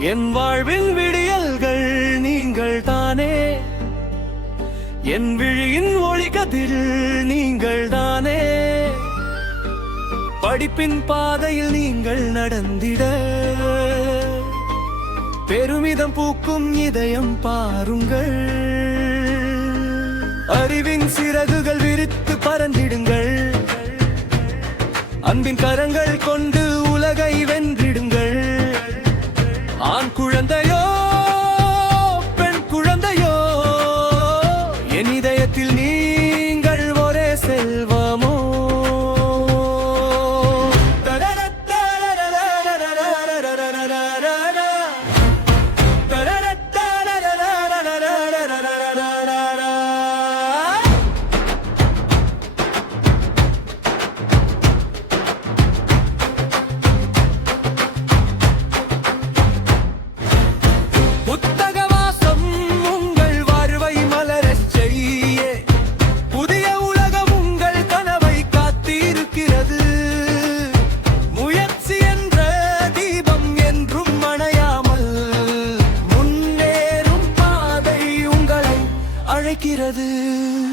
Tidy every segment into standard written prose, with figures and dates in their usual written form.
என் வாழ்வின் விடியல்கள் நீங்கள் தானே, என் விழியின் ஒளிகதில் நீங்கள் தானே. படிப்பின் பாதையில் நீங்கள் நடந்திட பெருமிதம் பூக்கும் இதயம் பாருங்கள். அறிவின் சிறகுகள் விரித்து பறந்திடுங்கள். அன்பின் கரங்கள் கொண்டு உலகை வென்றிடுங்கள். ஆண் குழந்தையோ பெண் குழந்தையோ, என் இதயத்தில் நீங்கள் ஒரே செல்வமோ.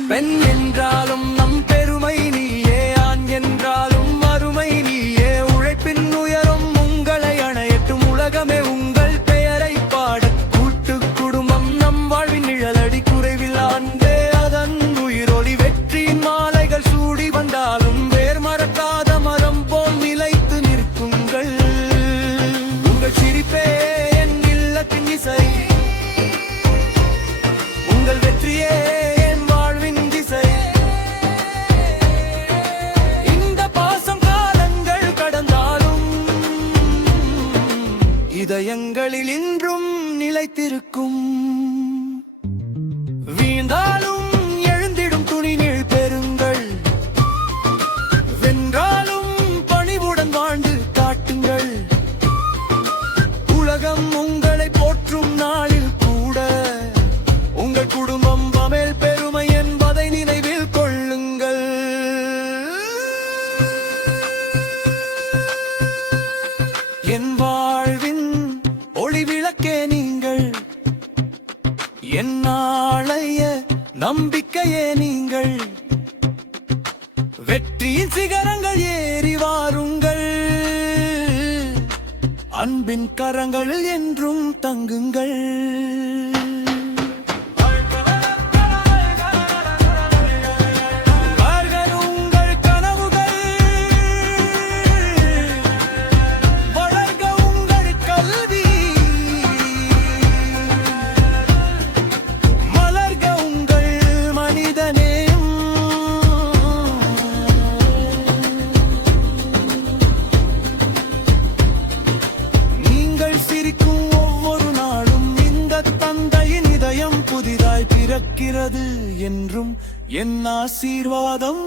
பெண் என்றாலும் நம் பெருமை நீயே, ஆண் என்றாலும் அருமை நீயே. உழைப்பின் உயரும் உங்களை அணையட்டும் உலகமே உங்கள் பெயரை பாட. கூட்டு குடும்பம் நம் வாழ்வின் நிழலடி, குறைவில் ஆண்டே அதன் உயிரொளி. வெற்றியின் மாலைகள் சூடி வந்தாலும் வேர் மறக்காத மரம் போல் நிலைத்து நிற்குங்கள். உங்கள் சிரிப்பே என் இல்லத்தின் இசை, உங்கள் வெற்றியே இதயங்களில் இன்றும் நிலைத்திருக்கும். வீழ்ந்தாலும் எழுந்திடும் துணிநீள் பெறுங்கள், வென்றாலும் பணிவுடன் வாழ்ந்து காட்டுங்கள். உலகம் உங்களை போற்றும் நாளில் கூட உங்கள் குடும்பம் மேல் பெருமை என்பதை நினைவில் கொள்ளுங்கள். என் வாழ்வின் ஒளி விளக்கே நீங்கள், என் நாளைய நம்பிக்கையே நீங்கள். வெற்றியின் சிகரங்கள் ஏறி வாருங்கள், அன்பின் கரங்களில் என்றும் தங்குங்கள். புதிதாய் பிறக்கிறது என்றும் என் ஆசீர்வாதம்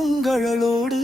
உங்களோடு.